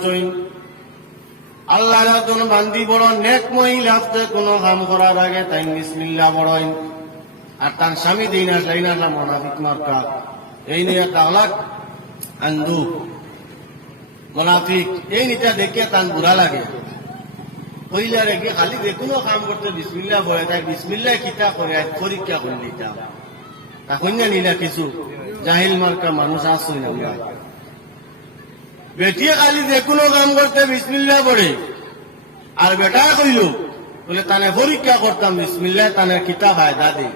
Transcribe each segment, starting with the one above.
দিচ্ছই। আল্লাহর একজন বান্দি বড় নেক মহিলা আছে, কোনো কাম করার আগে তাই বিসমিল্লাহ বড়ই। আর তার স্বামী দিই না সেই না মোনাফিক মার্কা, এই নিয়ে তালাক আন্দু মোনাফিক, এই নিটা দেখিয়া তান বুড়া লাগে। কইলা রেখে খালি যে কোনো কাম করতে বিসমিল্লাহ বলে, তাই বিসমিল্লাহ কিতা করে পরীক্ষা করলে তা কন্যা নিলা কিছু জাহিল মার্কা মানুষ আসছই না। আমরা বেটিয়ে খালি যে কোনো কাম করতে বিসমিল্লাহ পড়ে, আর বেটা কইল বলে তানে পরীক্ষা করতাম বিসমিল্লাহ, তানে কিতা ফায়দা দে।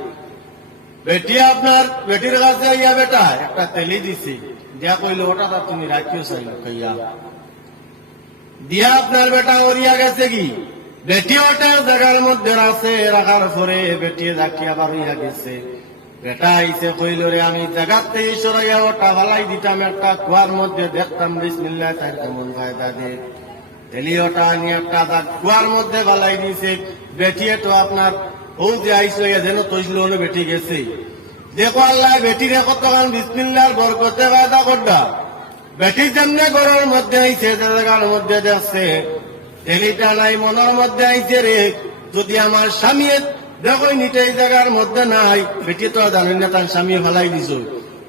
বেটি আপনার বেটির কাছে ইয়া বেটা একটা তেলি দিছে, দিয়া কইল ওটা তা তুমি রাখিও চাইল কইয়া দিয়া আপনার বেটা ওরিয়া গেছে কি, বেটি ওটার জায়গার মধ্যে আছে রাখার পরে বেটি রাখিয়া বাড়িয়া গেছে। বেটা আইসে কইল রে আমি জায়গাতে সরাইয়া ওটা ভালাই দিতাম, একটা কুয়ার মধ্যে দেখতাম বিসমিল্লাহ, তাই কেমন ফায়দা দে। তেলি ওটা আনি একটা কুয়ার মধ্যে ভালাই দিছে। বেটিয়ে তো আপনার ও যে আইসে যেন তৈছিল বেটি গেছে। দেখো আল্লাহ বেটির কতক্ষণ বিসমিল্লাহর বরকতে ফায়দা করবা। বেটি যেমনে ঘরের মধ্যে আইছে, জায়গার মধ্যে যাচ্ছে, তেলিটা নাই মনের মধ্যে আইছে রে, যদি আমার স্বামী দেখো নিতে এই জায়গার মধ্যে নাই, বেটি তো জানেন না তার স্বামী ফেলাই দিছ,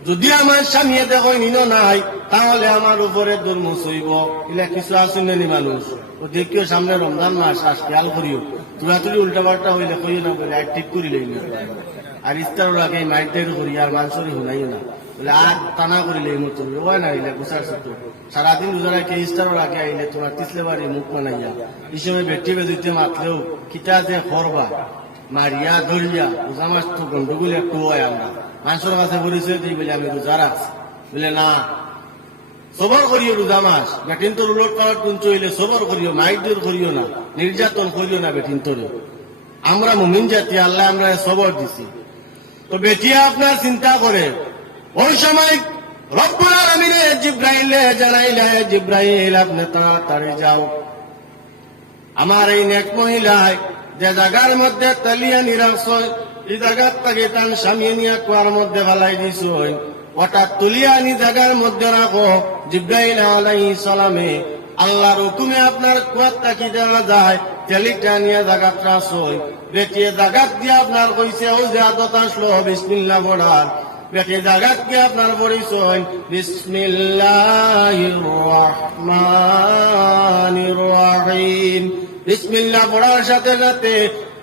যদি আমার স্বামী দেখো নিনো নাই তাহলে আমার উপরে দুর্মুখ হইব। এগুলা কিছু আসুনি মানুষ ও দেখিও সামনে রমজান মাস আস খেয়াল করিও, তুড়াতুড়ি উল্টা পাল্টা হইলে কইও না বলে আর ঠিক করি লইল। আর ইস্তার লাগে মাইটের করি আর মাংসরি শুনাইও না বলে আর টানা করিলে এই মতো ওই না আইলে গুছার সত্য সারাদিন রোজা রাখে ইস্তার আগে আইলে তোমার তিসলে বাড়ি মুখ মানাইয়া এই সময় বেটি বেদিতে মাতলেও কিতা যে করবা মারিয়া ধরিয়া রোজা মাস তো গন্ডগোল একটু হয়। আমরা মানুষের কাছে পরিচয় দিই বলে আমি রোজা রাখছি, বলে না সবর করিও রোজা মাস, বেটিন তোর উলট পালট কোন চইলে সবর করিও, মাইক দূর করিও না, নির্যাতন করিও না বেটিন তোর। আমরা মুমিন জাতি, আল্লাহ আমরা সবর দিছি। তো বেটিয়া আপনার চিন্তা করে ওই সময় রব্বুল আলামিন জিব্রাইলে জানাইলে, জিব্রাইল আপনি তাড়াতাড়ি যাও, আমার এই নেক মহিলায় যে জায়গার মধ্যে তালিয়া নিরাশ এই জায়গার থেকে তার স্বামী নিয়ে কুয়ার মধ্যে ফেলাই দিছ, ওটা তুলিয়া আনি জায়গার মধ্যে রাখো। জিব্রাইল আলাইহিস সালামে আল্লাহর হুকুমে আপনার কুয়ার তাকি দেওয়া যায়, তেলিটা নিয়ে জায়গাত রাখছই। বেটিয়ে জায়গাত দিয়ে আপনার কইছে ও যে আদত আসলো বিসমিল্লাহ পড়ার, বেটি জায়গাত দিয়ে আপনার পড়িছই বিসমিল্লাহির রহমানির রহিম। বিসমিল্লাহ পড়ার সাথে সাথে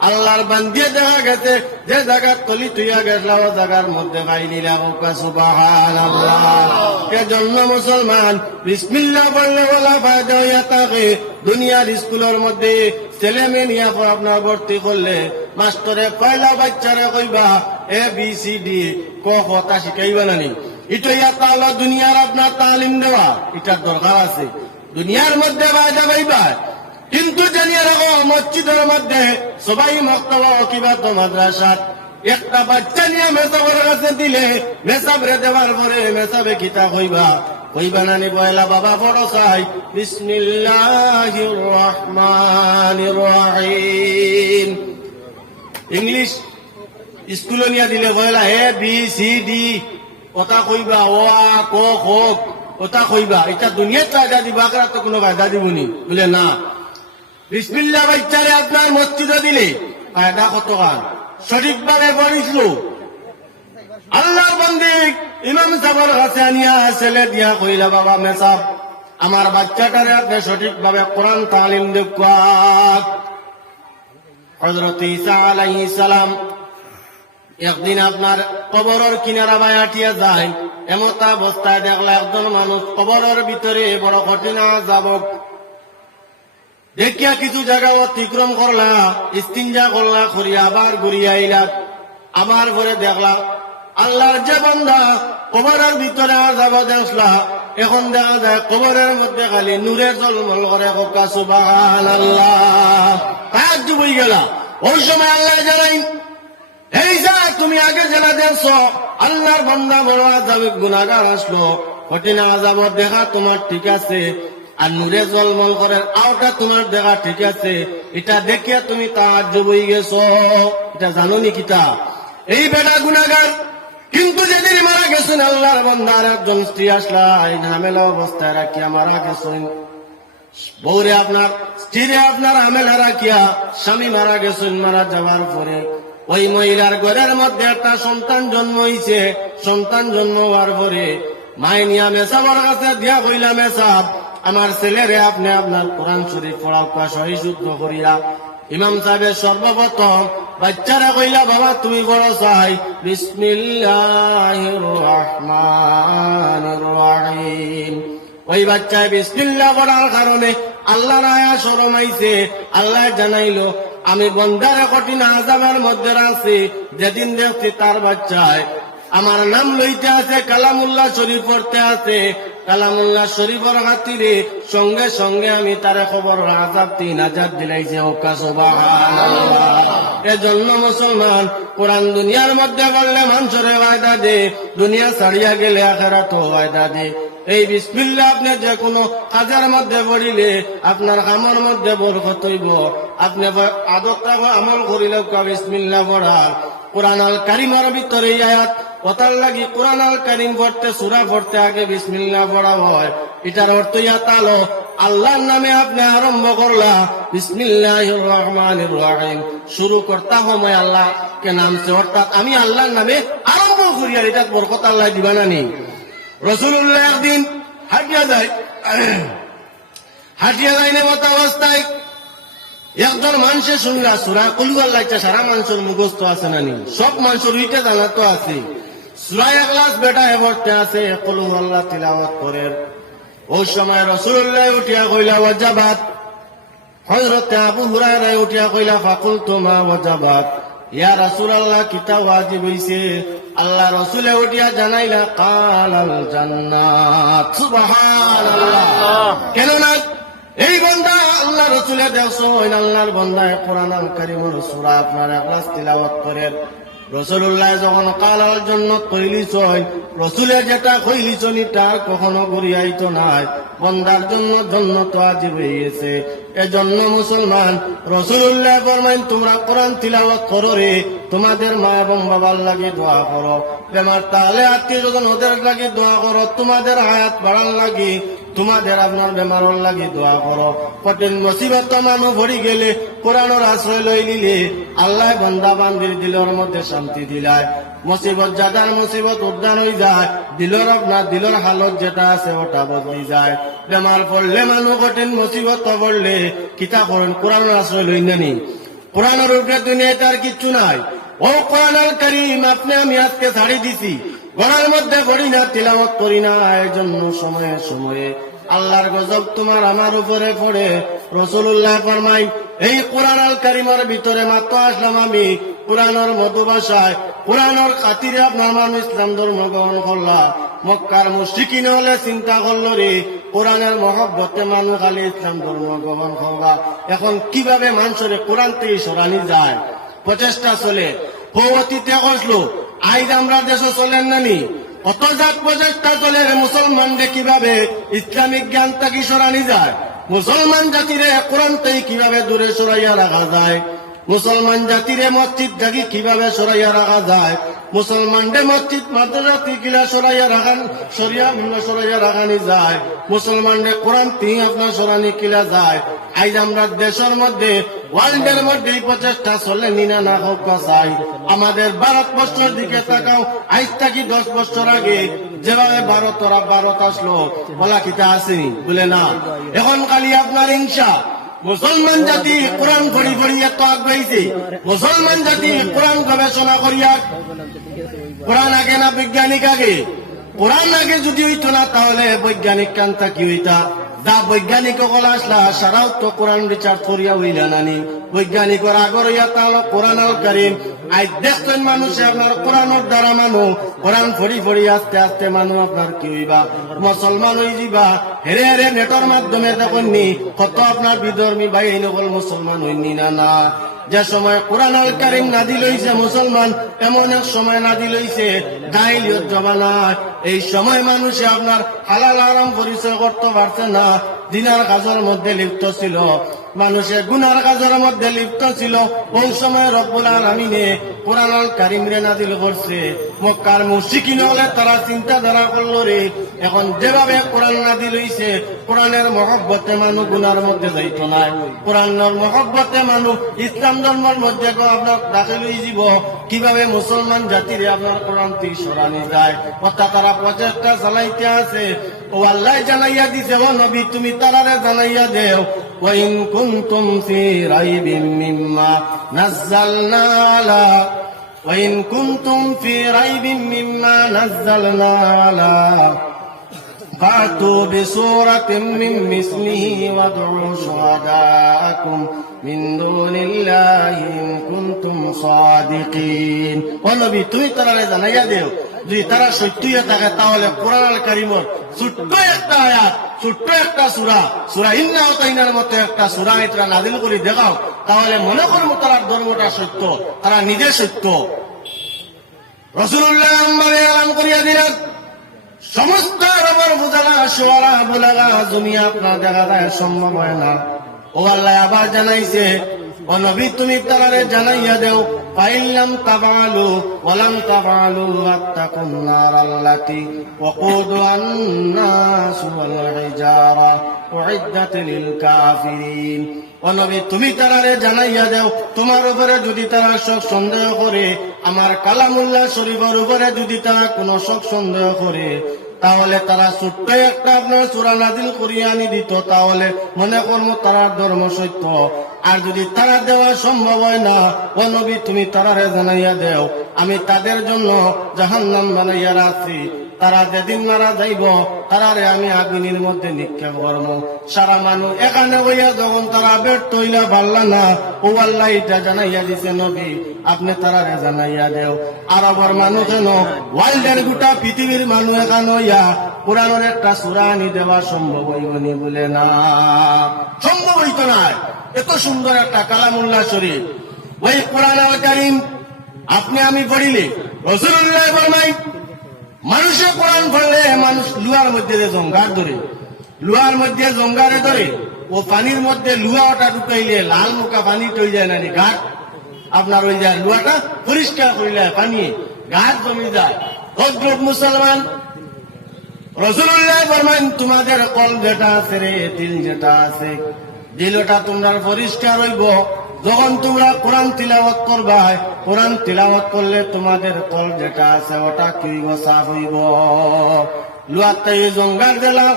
আল্লাহর বান্দিয়ে দেখা গেছে যে জায়গার তলি তুইয়া গেছিল ও জায়গার মধ্যে গাইলিলা সুবহানাল্লাহ। এজন্য মুসলমান বিসমিল্লাহ পড়লে বলা ফায়দা হইয়া থাকে। দুনিয়ার স্কুলের মধ্যে ছেলে মেয়ে নিয়ে আপনার ভর্তি করলে মাস্টরে পয়লা বাচ্চারে কইবা এ বি সি ডি ক খ তা শিখাইবা নানি, এটা ইয়াতা হলো দুনিয়ার আপনার তালিম দেওয়া, এটার দরকার আছে। দুনিয়ার মধ্যে ফায়দা পাইবা, কিন্তু জানিয়ে রাখো মসজিদের মধ্যে সবাই মক্তবা কিবা তো মাদ্রাসাত একটা বাচ্চা নিয়ে মেসাবের কাছে দিলে মেসাবরে দেওয়ার পরে মেসাবে কিতা কইবা, কইবা নানি পয়লা বাবা বড় চাই বিসমিল্লাহির রহমানির রহিম। ইংলিশ স্কুলে নিয়ে দিলে পয়লা এ বি সি ডি কথা কইবা, ও আ ক খ কথা কইবা, এটা দুনিয়ার ফায়দা দিবা, আখেরাত তো কোনো ফায়দা দিবনি। বলে না, বিসমিল্লাহ বাচ্চারে আপনার মসজিদে দিলে ফায়দা কত কান সঠিকভাবে পড়িছিল। আল্লাহর বান্দি ইমাম সাহেবের কাছে আনিয়া ছেলে দিয়া কইলা বাবা মেসাব আমার বাচ্চাটারে আপনি সঠিকভাবে কোরআন তালিম দেখান। হযরত ঈসা আলাইহিস সালাম একদিন আপনার কবরের কিনারা বায়াটিয়া যায়, এমতা অবস্থায় দেখলা একজন মানুষ কবরের ভিতরে বড় কঠিন যাবক দেখিয়া কিছু জায়গা অতিক্রম করলা, ইস্তিনজা করলা, করিয়া আবার ঘুরিয়া আইলা, আবার ঘরে দেখলা আল্লাহর যে বান্দা কবরের ভিতরে যাব দেখলা, এখন দেখা যায় কবরের মধ্যে খালি নূরে ঝলমল করে কোকা সুবহানাল্লাহ। তাজ্জুব হয়ে গেলা। ওই সময় আল্লাহ জানাই এই যা তুমি আগে জেলা দেখছ আল্লাহর বান্দা বড় আযাব গুনাহগার আসলো, কঠিন আযাব দেখা তোমার ঠিক আছে, আর নূরে জলমল করে আওটা তোমার দেখা ঠিক আছে, এটা দেখিয়া তুমি তাজ্জুব হয়ে গেছো। এটা জানো নি কিতা এই বেটা গুনাহগার, কিন্তু যেদিন মারা গেছেন আল্লাহর বান্দার একজন স্ত্রী আসলা এই ঝামেলা অবস্থায় রাখিয়া মারা গেছেন। বউরে আপনার স্ত্রীরে আপনার আমেলা রাখিয়া স্বামী মারা গেছেন, মারা যাওয়ার পরে ওই মহিলার ঘরের মধ্যে একটা সন্তান জন্ম হইছে। সন্তান জন্ম হওয়ার পরে মায় নিয়া মেসাবার কাছে দিয়া কইলা, মেসাব আমার ছেলেরে আপনি আপনার কোরআন শরীফ পড়া সহি শুদ্ধ করিয়া। ইমাম সাহেবের সর্বপ্রথম বাচ্চারা কইলা, বাবা তুমি বড় চাই, বিসমিল্লাহির রহমানির রহিম। ওই বাচ্চায় বিসমিল্লাহ পড়ার কারণে আল্লাহর আয়া শরমাইছে। আল্লাহ জানাইলো, আমি বন্দারে কঠিন আযাবের মধ্যে আছি। যেদিন দেখছি তার বাচ্চায় আমার নাম লইতে আছে, কালামুল্লাহ শরীফ পড়তে আছে, কালামুল্লাহ শরীফের খাতিরে সঙ্গে সঙ্গে আমি তারে খবর আযাব 3000 দিলাইছে। ওকা সুবহানাল্লাহ। এজন্য মুসলমান কোরআন দুনিয়ার মধ্যে পড়লে মানুষের ওয়াদা দে, দুনিয়া ছাড়িয়া গেলে আখিরাত ওয়াদা দে। এই বিসমিল্লাহ আপনি যে কোনো কাজের মধ্যে পড়িলে আপনার কামের মধ্যে বরকত হইব। আপনি আদতটা আমল করিলে বিসমিল্লাহ পড়ার। কোরআন আল কারীমের ভিতরে এই আয়াত কথার লাগি কোরআন আল কারীম পড়তে, সূরা পড়তে আগে বিসমিল্লাহ পড়া হয়। এটার অর্থ ইয়াতালো আল্লাহর নামে আপনি আরম্ভ করলা, বিসমিল্লাহির রহমানির রহিম। শুরু করতে সময় আল্লাহকে নামছে, অর্থাৎ আমি আল্লাহর নামে আরম্ভ করি, আর এটা বরকত আল্লাহ দিবা না নি। রাসূলুল্লাহ একদিন হাঁটিয়া যাইনে মতো অবস্থায় একজন মানুষের শুনলা সূরা কুল আল্লাহ, সারা মানুষের মুখস্থ আছে না নি, সব মানুষের উইটে জানা তো আছে। সূরা ইখলাস বেটা পড়তে আছে, কুল আল্লাহ তিলাওয়াত করে। ওই সময় রাসূলুল্লাহ উঠিয়া কইলা, ওয়াজাবাত। হযরত আবু হুরায়রা উঠিয়া কইলা, ফাকুলতু মা ওয়াজাবাত, ইয়া রাসূলুল্লাহ কিতা ওয়াজিব হইছে? আল্লাহ রাসূলে উঠিয়া জানাইলা, কালাল জান্নাত। সুবহানাল্লাহ। কেননা এই বান্দা আল্লাহ রাসূলের দেখছো, আল্লাহর বান্দায় কোরআন আল কারীমের সূরা আপনার ইখলাস তিলাওয়াত করে। রাসূলুল্লাহ যখন কালাল জান্নাত কইলিছ, রাসূলে যেটা কইলিছ এটা কখনো ঘুরিয়াইতো নাই। বান্দার জন্য জান্নাত ওয়াজিব হইছে। এজন্য মুসলমান রাসূলুল্লাহ ফরমাইন, তোমরা কোরআন তিলাওয়াত করো রে, তোমাদের মা এবং বাবার লাগি দোয়া করো, বেমার তাহলে আত্মীয়স্বজন ওদের লাগি দোয়া করো, তোমাদের হায়াত বাড়ার লাগি, তোমাদের আপনার বেমারের লাগি দোয়া করো। কঠিন মুসিবত মানুষ ভরি গেলে কোরআনের আশ্রয় লই নিলে আল্লাহ বান্দা বান্দির দিলের মধ্যে শান্তি দিলায়। মুসিবত যাদার মুসিবত উদ্যান হয়ে যায়, দিলর আপনার দিলর হালত যেটা আছে ওটা বদলি যায়। বেমার পড়লে মানুষ কঠিন মুসিবত পড়লে কিতা করেন? কোরআনের আশ্রয় লই নানি। কোরআনের উপরে দুনিয়াতে আর কিচ্ছু নাই। ও কোরআন আল কারীম আপনি আমি আজকে ছাড়ি দিছি, ঘরের মধ্যে পড়ি না, তিলাওয়াত করি না। এর জন্য সময়ে সময়ে আল্লাহর গজব তোমার আমার উপরে পড়ে। রাসূলুল্লাহ ফরমাই, এই কোরআন আল কারীমের ভিতরে মাত্র আসলাম আমি, কোরআনের মধু ভাষায়, কোরআনের খাতিরে আপনার মানুষ ইসলাম ধর্ম গ্রহণ করলা। মক্কার মুশরিকিন হলে চিন্তা করলো রে, কোরআনের মহব্বতে মানুষ খালি ইসলাম ধর্ম গ্রহণ করবা। এখন কিভাবে মানুষের কোরআন থেকে সরানি যায়? প্রচেষ্টা চলে, অতীতে আসলো, আইজ আমরা দেশে চলেন নানি, কত জাত প্রচেষ্টা চলে। মুসলমানদের কিভাবে ইসলামিক জ্ঞান থেকে সরানি যায়? মুসলমান জাতিরে কোরআন থেকে কিভাবে দূরে সরাইয়া রাখা যায়? মুসলমান জাতিরে মসজিদ থেকে কিভাবে সরাইয়া রাখা যায়? মুসলমানদের মসজিদ মাদ্রাসা থেকে সরাইয়া রাখানি যায়? মুসলমানদের কোরআন থেকে আপনার সরানি কিলা যায়? আজ আমরা দেশের মধ্যে, ওয়ার্ল্ডের মধ্যে এই প্রচেষ্টা চলে নিনা না হোক চাই। আমাদের ভারতবর্ষের দিকে তাকাও, আজ থেকে 10 বছর আগে যেভাবে ভারত আসলো, বলা কিতা আসেনি বলে না। এখন খালি আপনার হিংসা। মুসলমান জাতি কোরআন পড়ি পড়ি এত আগ্রহীছে, মুসলমান জাতি কোরআন গবেষণা করিয়া, কোরআন আগে না বৈজ্ঞানিক আগে? কোরআন আগে যদি হইতো না তাহলে বৈজ্ঞানিক কান্তা কি হইতা? যা বৈজ্ঞানিক সকল আসলা সারাও তো কোরআন রিচার্জ করিয়া হইলা নানি। বৈজ্ঞানিকর আগর হইয়া তাহলে কোরআন আল কারীম। আজ দেখছেন মানুষে আপনার কোরআনের দ্বারা মানুষ কোরআন ফড়ি ফড়ি আস্তে আস্তে মানুষ আপনার কি হইবা? মুসলমান হয়ে যাবা। হেরে হেরে নেটের মাধ্যমে দেখুননি কত আপনার বিধর্মী ভাই এই নকল মুসলমান হইনি না। যে সময় কোরআন আল কারীম নাজিল হইছে মুসলমান, এমন এক সময় নাজিল হইছে জাহিলিয়ত জমানায়। এই সময় মানুষে আপনার হালাল হারাম পরিচয় করতে পারছে না, দিনার কাজের মধ্যে লিপ্ত ছিল। মানুষের গুনার কাজের মধ্যে লিপ্ত ছিল, ওই সময় রব্বুল আলামিনে কোরআনুল কারীম রে নাযিল করছে। মক্কার মুশরিকিন হলে তারা চিন্তাধারা করলো রে, এখন যেভাবে কোরআন নাযিল হইছে, কোরআনের মহব্বতে মানুষ গুনার মধ্যে যাইত না, কোরআনের মহব্বতে মানুষ ইসলাম ধর্মের মধ্যে আপনার দাখিল হয়ে যাব, কিভাবে মুসলমান জাতিরে আপনার কোরআন থেকে সরানি যায়, অর্থাৎ তারা প্রচেষ্টা চালাইতে আছে। ও আল্লাহ জানাইয়া দিছে, ও নবী তুমি তারারে জানাইয়া দেও, ওয়াইন কুনতুম ফি রাইবিন মিম্মা নাযালনা আলা ওয়াইন কুনতুম ফি রাইবিন মিম্মা নাযালনা আলা فأتوا بسورة من مثله وادعوا شهداءكم من دون الله إن كنتم صادقين. ونبي তুমি তারারে জানাইয়া দেও, যদি তারা সত্যই থাকে তাহলে কোরআনুল কারীমের ছোট্ট একটা আয়াত, ছোট্ট একটা সূরা ইন্না আতাইনার মতো একটা সূরা এটা নাযিল করে দেখাও, তাহলে মনে করবো তার ধর্মটা সত্য, তারা নিজে সত্য। রাসূলুল্লাহ আমারে আলাম করিয়া দিলেন, সমস্ত রবের বুঝালা সোয়ারা বলাগা দুনিয়া আপনার দেখা যায় সম্ভব হয় না। ও আল্লাহ আবার জানাইছে, ও নবী তুমি তারারে জানাইয়া দেও, ফাইল্লাম তাবালু ওয়ালাম তাবালু আত্তাকুন নার আল্লাতি ওয়াকুদুহান নাস ওয়াল হিজারা উইদ্দাত লিল কাফিরিন। ও নবী তুমি তারারে জানাইয়া দেও, তোমার উপরে যদি তারা শক সন্দেহ করে, আমার কালামুল্লাহ শরীফের উপরে যদি তারা কোনো শক সন্দেহ করে, তাহলে তারা ছোট্ট একটা আপনার সূরা নাযিল করিয়া আনি দিত, তাহলে মনে করবো তারা ধর্ম সত্য। আর যদি তারা দেওয়া সম্ভব হয় না, ও নবী তুমি তারারে জানাইয়া দেও, আমি তাদের জন্য জাহান্নাম বানাইয়া রাখছি, তারা যেদিন মারা যাইব তারারে আমি আগুনের মধ্যে নিক্ষেপ করব। সারা মানুষ এখানে হইয়া যখন তারা ব্যর্থ হইলা পারলা না, ও আল্লাহ এটা জানাইয়া দিছে নবী আপনি তারারে জানাইয়া দেও। আরবের মানুষ কেন, ওয়ার্ল্ডের গোটা পৃথিবীর মানুষ এখানে হইয়া কোরআনের একটা সূরা আনি দেওয়া সম্ভব হইবনি বলে না, সম্ভব হইত না। এত সুন্দর একটা কালামুল্লাহ শরীফ, ওই কোরআনুল কারীম আপনি আমি পড়িলে, রাসূলুল্লাহ ফরমায় মানুষে কোরআন পড়লে মানুষ লুহার মধ্যে যে জঙ্গার ধরে, লুহার মধ্যে জঙ্গারে ধরে, ও পানির মধ্যে লুহাটা ঢুকাইলে লাল মুখা পানি হয়ে যায় না, ঘাট আপনার হয়ে যায়, লুহাটা পরিষ্কার করিলে পানি ঘাট জমে যায়। তদ্রুপ মুসলমান, রাসূলুল্লাহ ফরমান তোমাদের কল যেটা আছে রে, দিল যেটা আছে, দিলটা তোমরা পরিষ্কার হইব যখন তোমরা কোরআন তিলাওয়াত করবা। কোরআন তিলাওয়াত করলে তোমাদের কল যেটা আছে ওটা কি সাফ হইব। লুয়াতে জঙ্গার দিলা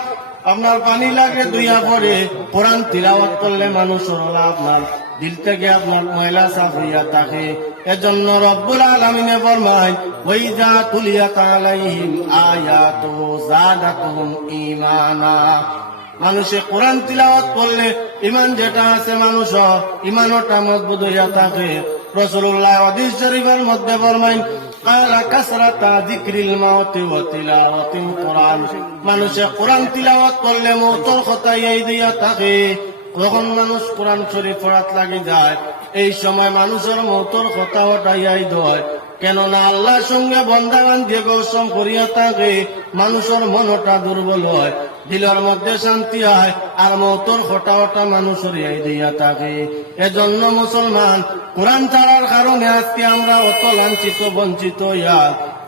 আপনার পানি লাগে দুইয়া পরে, কোরআন তিলাওয়াত করলে মানুষের আপনার দিল থেকে আপনার ময়লা সাফ হইয়া থাকে। এজন্য রব্বুল আলামিনে ফরমায়, ওয়াইজা তুলিয়াত আলাইহিম আয়াতু যাদাতুহুম ঈমানা। মানুষে কোরআন তিলাওয়াত করলে ইমান যেটা আছে মানুষ ইমানটা মজবুত হইয়া থাকে। রাসূলুল্লাহ হাদিস শরীফের মধ্যে ফরমায়, কালা কাসরাতা যিকরিল মাউতি ওয়া তিলাওয়াতিল কোরআন। মানুষে কোরআন তিলাওয়াত করলে মওতের কথা এই দিয়া থাকে। যখন মানুষ কোরআন শরীফ পড়াত লাগি যায়, এই সময় মানুষের মওতের কথা ওঠাইয়াই দেয়। কেননা আল্লাহর সঙ্গে বন্দাগান দিয়ে গৌসম করিয়া থাকে, মানুষের মনটা দুর্বল হয়, দিলের মধ্যে শান্তি হয়, আর মওতের খোটা ওটা মানুষের এই দিয়া থাকে। এজন্য মুসলমান কোরআন ছাড়ার কারণে আজকে আমরা অত লাঞ্ছিত বঞ্চিত হইয়া,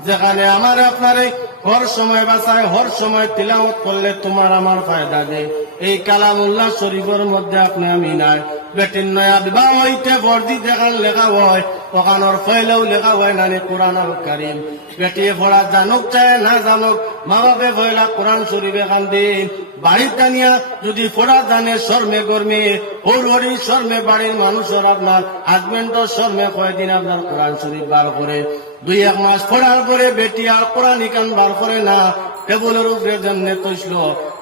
যেখানে আমার আপনারে হর সময় বাঁচায়, হর সময় তিলাওয়াত করলে তোমার আমার ফায়দা দেয়। এই কালামুল্লাহ শরীফের মধ্যে আপনি আমি নাই। বেটির নয়া বিবাহ হইতে বর্দি দেখান লেখা হয়, ওখানোর ফয়লেও লেখা হয় নানি কোরআনুল কারীম। বেটিয়ে পড়া জানুক চায় না জানুক, মা বাপে পয়লা কোরআন শরীফ এখান দিন বাড়ির টানিয়া যদি পড়া জানে শর্মে গরমে, ওর হরি শর্মে বাড়ির মানুষের আপনার হাজবেন্ডর শর্মে কয়েকদিন আপনার কোরআন শরীফ বার করে। 2-1 মাস পড়ার পরে বেটি আর কোরআন ইকান বার করে না, টেবুলের উপরে যেমনে তৈছিল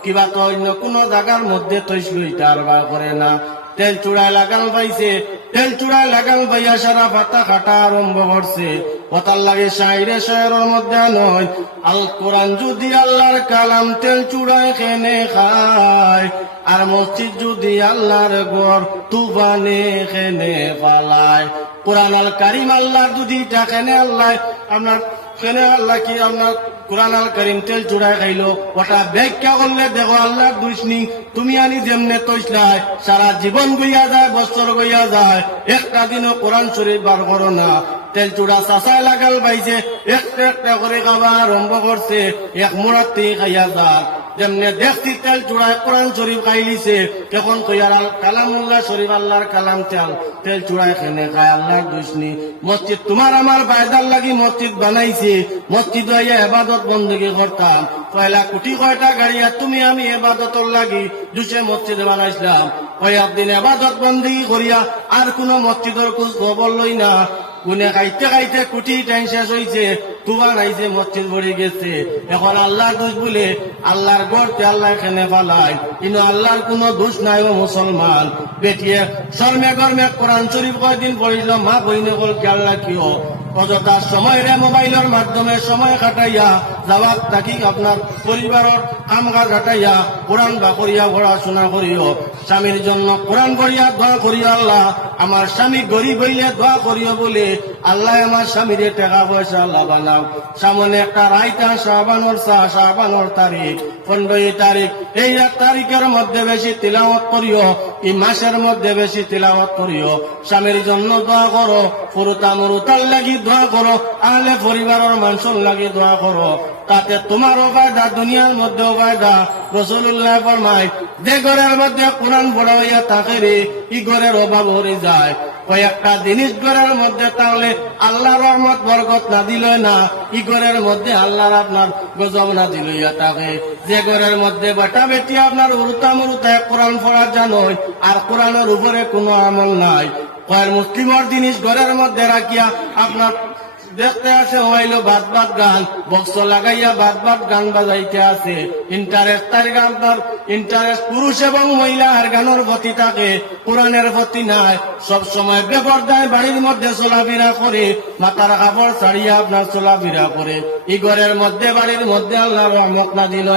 কিবা তো অন্য কোন জায়গার মধ্যে তৈছিল, এটা আর বার করে না। তেল চূড়ায় লাগাল পাইছে, তেল চূড়ায় লাগাল পাইয়া সারা পাতা খাটা আরম্ভ করছে। কথার লাগে শায়রে শায়রের মধ্যে নয়, আল কোরআন যদি আল্লাহর কালাম তেল চূড়ায় খেনে খায়, আর মসজিদ যদি আল্লাহর ঘর তুফানে খেনে পালায়। কোরআনুল কারীম আল্লাহর যদি খেনে আল্লাহ আপনার সেনে আল্লাহ কি আপনার কোরআন আল করিম তেল চুড়ায় খাইলো ওটা ব্যাখ্যা করলে দেখো আল্লাহ দুষ্নি তুমি আনি যেমনে তৈসলাই সারা জীবন গইয়া যায় বছর গইয়া যায় একটা দিনও কোরআন শরীফ বার করো না তেল চূড়া চাষায় লাগাল পাইছে একটা একটা করে খাওয়া আরম্ভ করছে এক মুরাত্তি খাইয়া যায় যেমনে দেখছি তেল চূড়ায় কোরআন শরীফ খাইলিছে এখন কইয়ার কালামুল্লাহ শরীফ আল্লাহর কালাম তেল চূড়ায় খেনে খায় আল্লাহর দুষ্নি মসজিদ তোমার আমার বায়দার লাগি মসজিদ বানাইছে মসজিদ হইয়া এবাদত বন্দী করতাম পয়লা কোটি কয়টা গাড়িয়া তুমি আমি এবাদতর লাগি দুসে মসজিদ বানাইছিলাম কয়েকদিন এবাদত বন্দী করিয়া আর কোন মসজিদের খোঁজ খবর লই না গুনে খাইতে খাইতে কুটি টাইম শেষ হয়েছে তুফান আইছে মসজিদ ভরে গেছে এখন আল্লাহ দোষ বলে আল্লাহর গড়তে আল্লাহ খেনে পালায় কিন্তু আল্লাহর কোন দোষ নাই ও মুসলমান বেটিয়ে শর্মে গর্মে কোরআন শরীফ কয়দিন পড়িল মা বইনে বল খেয়াল রাখিও অযথা সময় রে মোবাইলের মাধ্যমে সময় কাটাইয়া জবাব থাকি আপনার পরিবারের কাম কাজ কাটাইয়া কোরআন বা করিয়া পড়াশোনা করিও স্বামীর জন্য কোরআন করিয়া দোয়া করিও আল্লাহ আমার স্বামী গরিব হইলে দোয়া করিও বলে আল্লাহ আমার স্বামীরে টাকা পয়সা আল্লাহ বানাও সামনে একটা রাইতা শাবানোর তারিখ 15 তারিখ এই এক তারিখের মধ্যে বেশি তিলাওয়াত করিও এই মাসের মধ্যে বেশি তিলাওয়াত করিও স্বামীর জন্য দোয়া করো পুরুতা মরুতার লাগি দোয়া করো আহলে পরিবারের মানুষের লাগি দোয়া করো তাতে তোমারও ফায়দা দুনিয়ার মধ্যেও ফায়দা রাসূলুল্লাহ ফরমায় যে ঘরের মধ্যে কোরআন পড়া হইয়া থাকে রে এই ঘরের অভাব হয়ে যায় কয়েকটা জিনিস ঘরের মধ্যে তাহলে আল্লাহর রহমত বরকত না দিল না এই ঘরের মধ্যে আল্লাহর আপনার গজব না দিল থাকে যে ঘরের মধ্যে বেটা বেটি আপনার উরুতা মুরুতায় কোরআন পড়া জানোই আর কোরআনের উপরে কোনো আমল নাই কয়ের মুসলিমের জিনিস ঘরের মধ্যে রাখিয়া আপনার দেখতে আছে হইলো বাদ গান বক্স লাগাইয়া বাদ গান বাজাইতে আছে ইন্টারেস্ট তার আপনার ইন্টারেস্ট পুরুষ এবং মহিলা আর গানের প্রতি থাকে কোরআনের প্রতি নাই সব সময় বেপরদায় বাড়ির মধ্যে চলাফেরা করে মাথার কাপড় ছাড়িয়া আপনার চলাফেরা করে এই ঘরের মধ্যে বাড়ির মধ্যে আল্লাহ রহমত না দিল